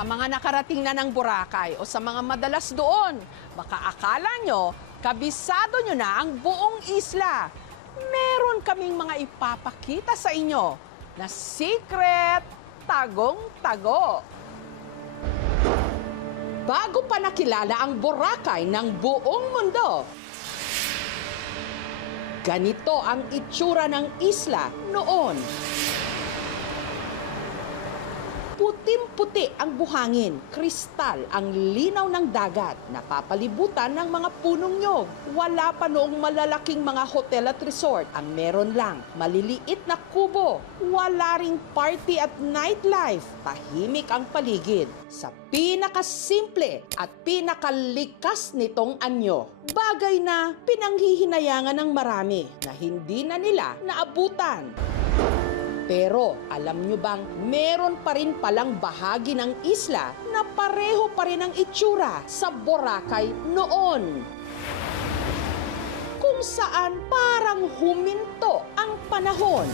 Sa mga nakarating na ng Boracay o sa mga madalas doon, baka akala nyo, kabisado nyo na ang buong isla. Meron kaming mga ipapakita sa inyo na secret tagong-tago. Bago pa nakilala ang Boracay ng buong mundo, ganito ang itsura ng isla noon. Putim-puti ang buhangin, kristal ang linaw ng dagat, napapalibutan ng mga punong nyog. Wala pa noong malalaking mga hotel at resort. Ang meron lang, maliliit na kubo. Wala ring party at nightlife. Tahimik ang paligid. Sa pinakasimple at pinakalikas nitong anyo. Bagay na pinanghihinayangan ng marami na hindi na nila naabutan. Pero alam nyo bang meron pa rin palang bahagi ng isla na pareho pa rin ang itsura sa Boracay noon? Kung saan parang huminto ang panahon.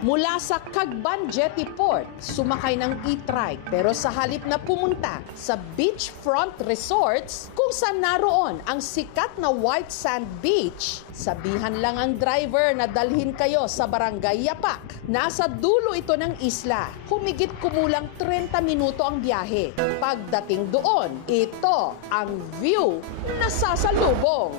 Mula sa Cagban Jetty Port, sumakay ng e-trike pero sa halip na pumunta sa beachfront resorts kung saan naroon ang sikat na white sand beach, sabihan lang ang driver na dalhin kayo sa Barangay Yapak. Nasa dulo ito ng isla. Humigit kumulang 30 minuto ang biyahe. Pagdating doon, ito ang view na sasalubong.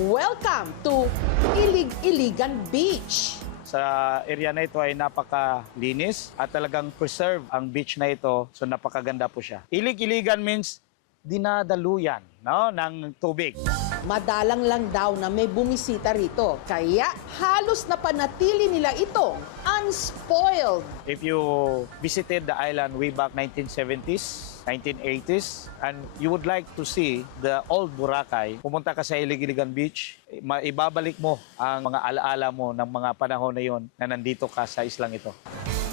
Welcome to Ilig-Iligan Beach. Sa area na ito ay napakalinis at talagang preserve ang beach na ito. So napakaganda po siya. Ilig-iligan means dinadaluyan, no, ng tubig. Madalang lang daw na may bumisita rito. Kaya halos napanatili nila itong unspoiled. If you visited the island way back 1970s, 1980s, and you would like to see the old Boracay, pumunta ka sa Ilig-Iligan Beach, ibabalik mo ang mga alaala mo ng mga panahon na yon na nandito ka sa islang ito.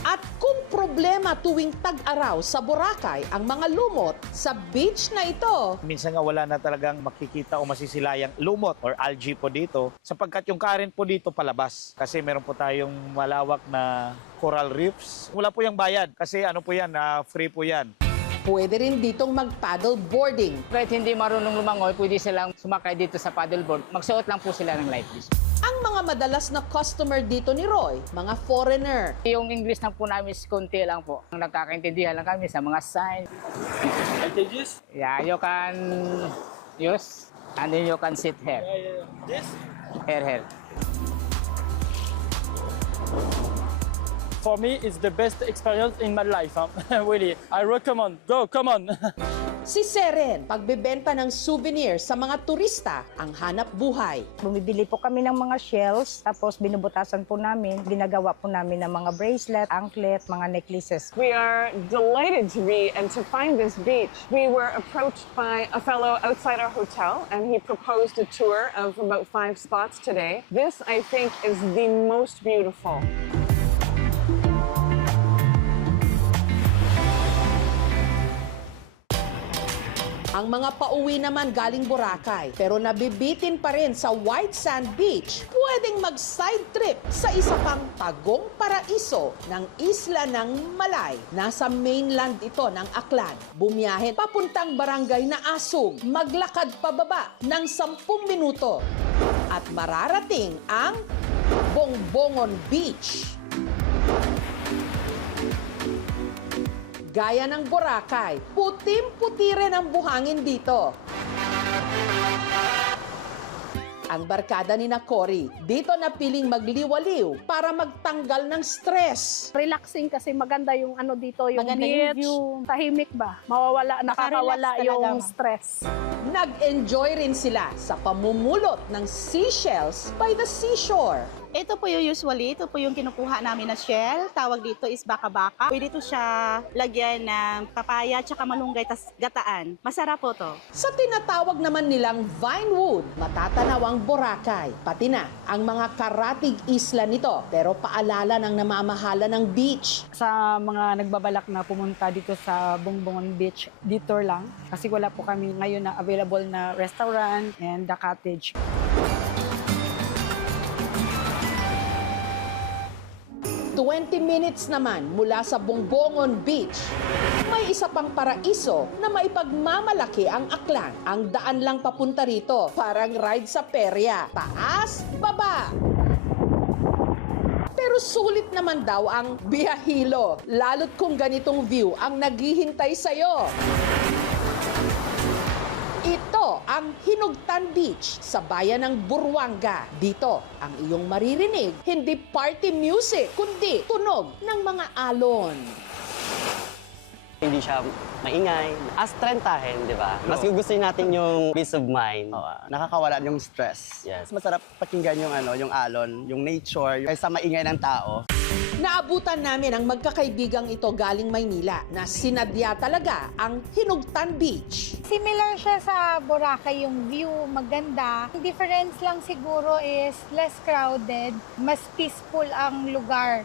At kung problema tuwing tag-araw sa Boracay ang mga lumot sa beach na ito, Minsan nga wala na talagang makikita o masisilayang lumot or algae po dito sapagkat yung current po dito palabas. Kasi meron po tayong malawak na coral reefs. Wala po yung bayad kasi ano po yan, free po yan. pwede rin ditong mag-paddle boarding. Kahit hindi marunong lumangoy, pwede silang sumakay dito sa paddleboard. Magsuot lang po sila ng life vest. Ang mga madalas na customer dito ni Roy, mga foreigner. Yung English lang po namin is konti lang po. Nagkakaintindihan lang kami sa mga sign. Advantages? Yeah, you can use and then you can sit here. This? Here. For me, it's the best experience in my life. Really, I recommend. Go, come on. Si Seren, pagbebenta ng souvenir sa mga turista, ang hanap buhay. Bumibili po kami ng mga shells, tapos binubutasan po namin, ginagawa po namin ng mga bracelet, anklet, mga necklaces. We are delighted to be and to find this beach. We were approached by a fellow outside our hotel, and he proposed a tour of about 5 spots today. This, I think, is the most beautiful. Ang mga pauwi naman galing Boracay pero nabibitin pa rin sa White Sand Beach, pwedeng mag-side trip sa isa pang tagong paraiso ng isla ng Malay. Nasa mainland ito ng Aklan. Bumiyahe papuntang barangay na Asug, maglakad pababa ng 10 minuto at mararating ang Bongbongon Beach. Gaya ng Boracay, putim-puti rin ang buhangin dito. Ang barkada ni Cory, dito napiling magliwaliw para magtanggal ng stress. Relaxing kasi maganda yung ano dito, yung Maganda beach. yung view. Tahimik ba? Mawawala, nakakawala Nakarelax yung talaga. stress. Nag-enjoy rin sila sa pamumulot ng seashells by the seashore. Ito po yung usually, ito po yung kinukuha namin na shell. Tawag dito is baka-baka. Pwede ito siya lagyan ng papaya tsaka malunggay tas gataan. Masarap po to. Sa tinatawag naman nilang Vinewood, matatanaw ang Boracay, pati na ang mga karatig isla nito, pero paalala ng namamahala ng beach. Sa mga nagbabalak na pumunta dito sa Bongbongon Beach, detour lang. Kasi wala po kami ngayon na available na restaurant and the cottage. 20 minutes naman mula sa Bongbongon Beach, may isa pang paraiso na maipagmamalaki ang Aklan. Ang daan lang papunta rito, parang ride sa perya. Taas, baba. Pero sulit naman daw ang biyahilo, lalo't kung ganitong view ang naghihintay sa'yo. Ito ang Hinugtan Beach sa bayan ng Buruanga. Dito, ang iyong maririnig, hindi party music, kundi tunog ng mga alon. Hindi siya maingay. As trentahin, di ba? Mas gugustuhin natin yung peace of mind. Nakakawala yung stress. Yes. Masarap pakinggan yung alon, yung nature, kaysa maingay ng tao. Naabutan namin ang magkakaibigang ito galing Maynila na sinadya talaga ang Hinugtan Beach. Similar siya sa Boracay, yung view maganda. Ang difference lang siguro is less crowded, mas peaceful ang lugar.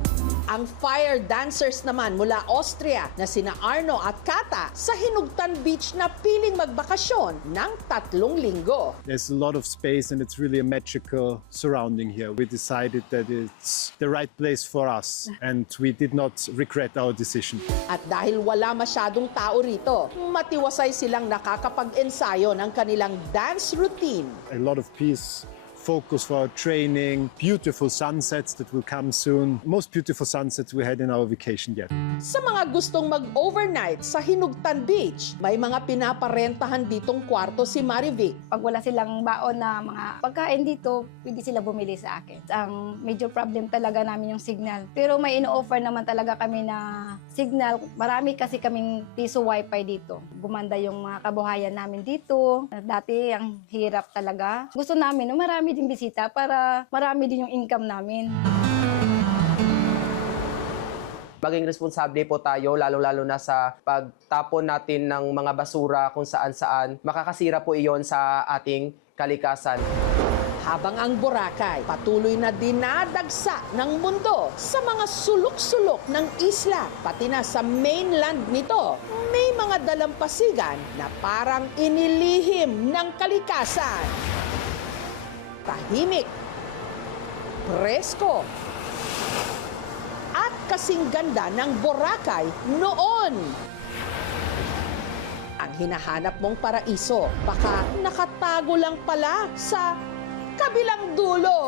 Ang fire dancers naman mula Austria na sina Arno at Kata sa Hinugtan Beach na piling magbakasyon ng 3 linggo. There's a lot of space and it's really a magical surrounding here. We decided that it's the right place for us and we did not regret our decision. At dahil wala masyadong tao rito, matiwasay silang nakakapag-ensayo ng kanilang dance routine. A lot of peace, focus for our training, beautiful sunsets that will come soon. Most beautiful sunsets we had in our vacation yet. Sa mga gustong mag-overnight sa Hinugtan Beach, may mga pinaparentahan ditong kwarto si Marivic. Pag wala silang baon na mga pagkain dito, pwede sila bumili sa akin. Ang major problem talaga namin yung signal. Pero may ino-offer naman talaga kami na signal. Marami kasi kaming piso wifi dito. Gumanda yung mga kabuhayan namin dito. Dati ang hirap talaga. Gusto namin na marami din bisita para marami din yung income namin. Maging responsable po tayo, lalo-lalo na sa pagtapon natin ng mga basura kung saan-saan. Makakasira po iyon sa ating kalikasan. Habang ang Boracay patuloy na dinadagsa ng mundo sa mga sulok-sulok ng isla, pati na sa mainland nito, may mga dalampasigan na parang inilihim ng kalikasan. Tahimik, presko, at kasing ganda ng Boracay noon. Ang hinahanap mong paraiso, baka nakatago lang pala sa kabilang dulo.